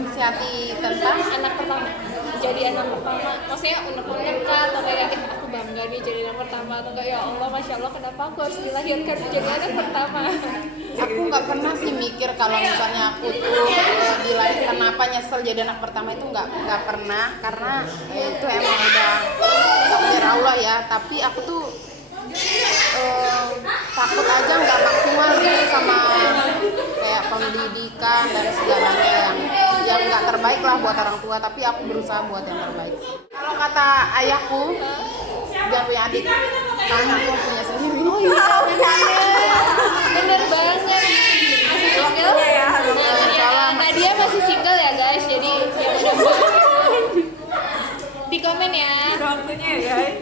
Nasihati tentang anak pertama, jadi anak pertama, maksudnya unek-unek kah atau kayak aku bangga nih jadi anak pertama atau enggak, ya Allah masya Allah kenapa aku harus dilahirkan jadi anak pertama. aku nggak pernah sih mikir kalau misalnya aku tuh dilahirkan apa nyesel jadi anak pertama, itu nggak pernah, karena itu emang udah takdir Allah ya. Tapi aku tuh takut aja nggak maksimal gitu sama kayak pendidikan dan segalanya yang nggak terbaik lah buat orang tua, tapi aku berusaha buat yang terbaik. Kalau kata ayahku, dia punya adik, karena aku punya sendiri. Oh iya, bener banget. Masih single ya? Nadia masih single ya guys, jadi yang udah di komen ya. Waktunya ya guys.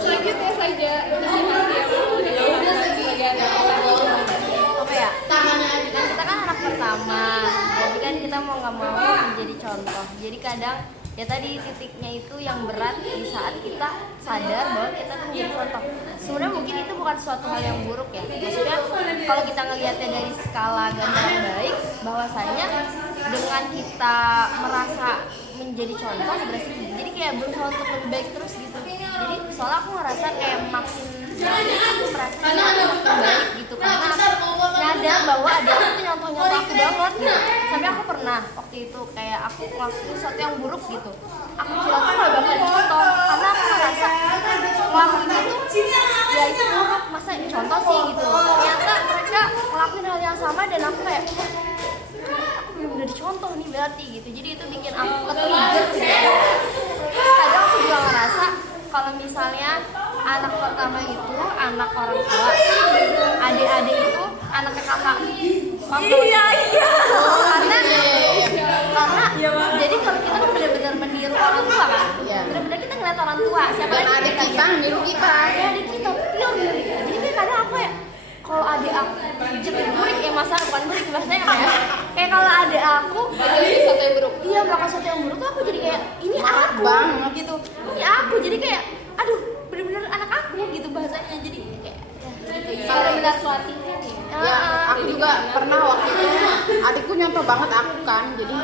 Selanjutnya saja nasihati yang mau diberikan sebagai anak apa ya? Kan kita kan anak pertama, jadi kan kita mau nggak mau menjadi contoh. Jadi kadang ya tadi titiknya itu yang berat di saat kita sadar bahwa kita kan menjadi contoh. Sebenarnya mungkin itu bukan suatu hal yang buruk ya. Maksudnya kalau kita ngelihatnya dari skala gambaran baik, bahwasanya dengan kita merasa menjadi contoh berarti jadi kayak berusaha untuk lebih baik terus gitu. Jadi soalnya aku ngerasa kayak makin aku merasa lebih baik gitu, karena aku nyadar bahwa ada aku tuh nyontoh aku banget gitu. Sampai aku pernah waktu itu kayak aku ngelakuin sesuatu yang buruk gitu, aku kira aku gak bakal dicontoh karena aku ngerasa ngelakuin itu ya itu buruk, masa contoh sih gitu. Ternyata mereka ngelakuin hal yang sama dan aku kayak aku bener-bener dicontoh nih berarti gitu. Jadi itu bikin aku ke-trigger gitu. Terus kadang aku juga ngerasa kalau misalnya anak pertama itu anak orang tua, adik-adik itu anaknya kakak. Iya. Karena jadi kalau kita kan benar-benar meniru orang tua kan, benar-benar kita ngeliat orang tua. Siapa Dan yang adik kita niru kita. ya adik kita pure niru kita. Jadi kayak kadang aku ya kalau adik aku jadi burik ya masalah bukan burik bahasanya apa ya? Kayak kalau adik aku jadi sesuatu yang buruk. iya melakukan sesuatu yang buruk tuh aku jadi kayak ini aku banget gitu. Ini aku jadi kayak aduh bener-bener anak aku gitu bahasanya. Jadi kayak Benar-benar suatu kan ya. Ya, aku juga pernah waktu itu adikku nyontoh banget aku kan, jadi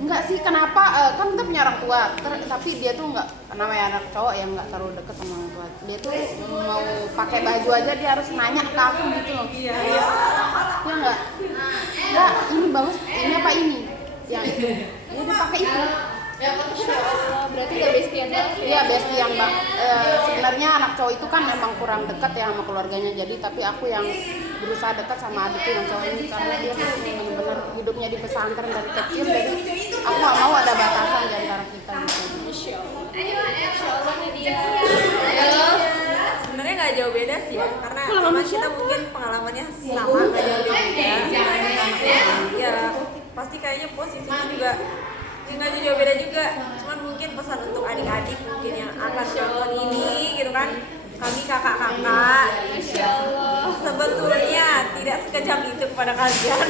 enggak sih kenapa kan kita punya orang tua, tapi dia tuh enggak, namanya anak cowok yang enggak terlalu deket sama orang tua, dia tuh mau pakai baju aja dia harus nanya ke aku gitu loh. Iya enggak ini bagus, ini apa ini yang itu dia udah pakai itu. Masya Allah, berarti udah bestian banget ya. Iya bestian bang. Sebenarnya anak cowok itu kan memang kurang dekat ya sama keluarganya, jadi tapi aku yang berusaha dekat sama adikku yang cowok ini karena dia tuh benar-benar hidupnya di pesantren dari kecil, jadi aku nggak mau ada batasan di antara kita gitu. Masya Allah nih dia. Sebenarnya nggak jauh beda sih ya, karena memang kita mungkin pengalamannya sama, nggak jauh beda. Ya pasti kayaknya posisinya juga nggak jauh beda juga. Cuman mungkin pesan untuk adik-adik mungkin yang akan nonton ini gitu kan, kami kakak-kakak sebetulnya tidak sekejam itu kepada kalian.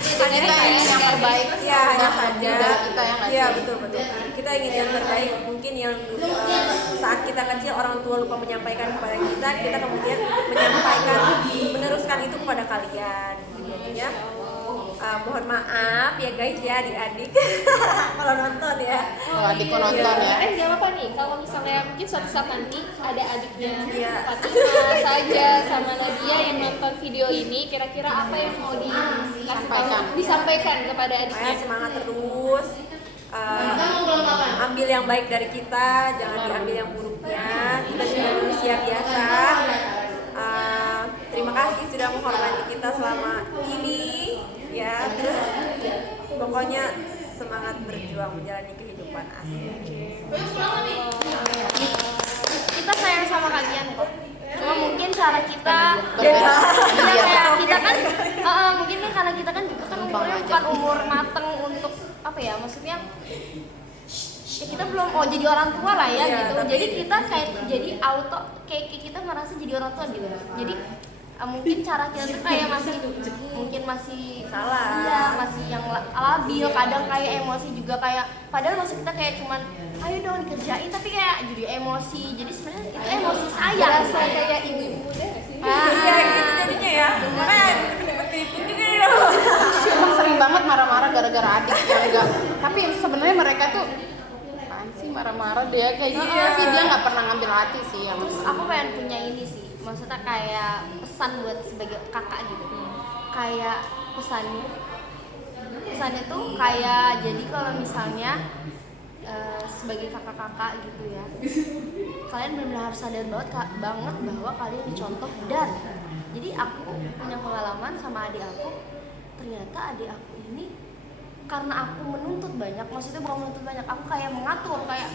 Kita ingin yang terbaik Ya hanya saja kita yang ngasih. ya betul kita ingin yang terbaik. Mungkin yang saat kita kecil orang tua lupa menyampaikan kepada kita kemudian menyampaikan, meneruskan itu kepada kalian gitu ya. Mohon maaf ya guys ya adik-adik kalau nonton ya. Kalau adikku nonton ya. Gak apa-apa nih, kalau misalnya mungkin suatu saat nanti ada adiknya Iya. Fatima saja sama Nadia yang nonton video ini, kira-kira apa yang mau disampaikan kepada adiknya? Supaya semangat terus, ambil yang baik dari kita, jangan diambil yang buruknya. Kita juga manusia biasa. Terima kasih sudah menghormati kita selama ini ya. Terus pokoknya semangat berjuang menjalani kehidupan asli. kita sayang sama kalian kok. Cuma mungkin cara kita Berbeda. kita kan mungkin kan karena kita kan juga kan umurnya bukan umur mateng untuk apa ya, maksudnya ya kita belum jadi orang tua lah ya Iya, gitu. tapi Jadi kita kayak jadi auto kayak kita merasa jadi orang tua gitu. Jadi mungkin cara kita tuh kayak mungkin masih Salah. iya, masih yang labil, kadang kayak emosi juga kayak padahal maksud kita kayak cuman ayo dong dikerjain tapi kayak jadi emosi. Jadi sebenarnya itu emosi sayang. Rasa kayak ibu-ibu muda nggak sih? Iya gitu jadinya ya. Makanya keriput juga nih loh. gara-gara adik yang enggak. Tapi sebenarnya mereka tuh apaan sih marah-marah dia kayak gitu, tapi dia nggak pernah ngambil hati sih yang. Terus aku pengen punya ini sih, maksudnya kayak pesan buat sebagai kakak gitu. Kayak pesannya tuh kayak jadi kalau misalnya sebagai kakak-kakak gitu ya, kalian benar-benar harus sadar banget bahwa kalian dicontoh. Dan jadi aku punya pengalaman sama adik aku, ternyata adik aku ini karena aku menuntut banyak, maksudnya bukan menuntut banyak, aku kayak mengatur, kayak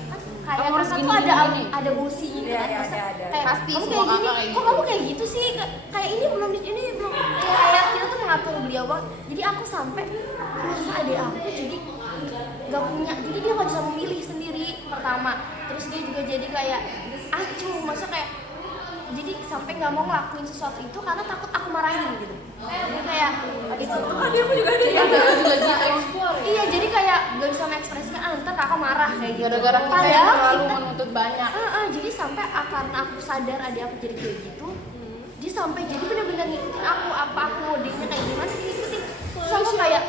Kamu harus kakak gini, tuh gini. ada businya Iya, kan, iya, maksudnya ada. kayak Pasti kamu semua kayak gini, kakak kayak kok gitu. kamu kayak gitu sih, kayak ini belum belum kayak kita tuh mengatur beliau banget. Jadi aku sampai merasa adik aku jadi nggak punya, jadi dia nggak bisa memilih sendiri pertama, terus dia juga jadi kayak acuh, maksudnya kayak jadi sampai nggak mau ngelakuin sesuatu itu karena takut aku marahin gitu. Jadi kayak itu Dia pun juga ada ya. iya, jadi kayak gak bisa mengekspresikan, ntar kakak marah kayak gitu. Gara-gara kita yang Padahal terlalu kita- menuntut banyak. jadi sampai karena aku sadar adik aku jadi kayak gitu, dia sampai jadi benar-benar ngikutin aku, apa aku modenya kayak gimana dia ngikutin. Terus aku kayak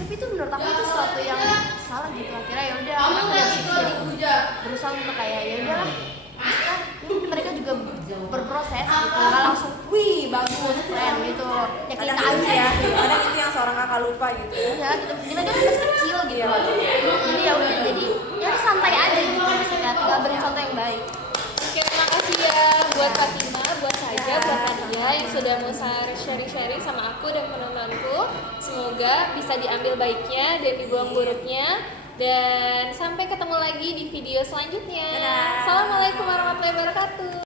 tapi itu menurut aku itu sesuatu yang salah gitu. Akhirnya ya udah aku dari situ jadi berusaha untuk kayak ya udahlah, maksudnya ini mereka juga berproses gitu, nggak langsung wih bagus keren gitu ya kita Kadang itu aja ya, kadang itu yang seorang kakak lupa gitu. ya kita kan masih kecil gitu. Jadi ya udah, jadi ya santai aja gitu, maksudnya tinggal beri contoh yang baik. Oke, terima kasih ya buat Fatima, buat Saja, buat Nadia yang sudah mau sharing-sharing sama aku dan teman-temanku. Semoga bisa diambil baiknya dan dibuang buruknya. Dan sampai ketemu lagi di video selanjutnya. Dadah. Assalamualaikum warahmatullahi wabarakatuh.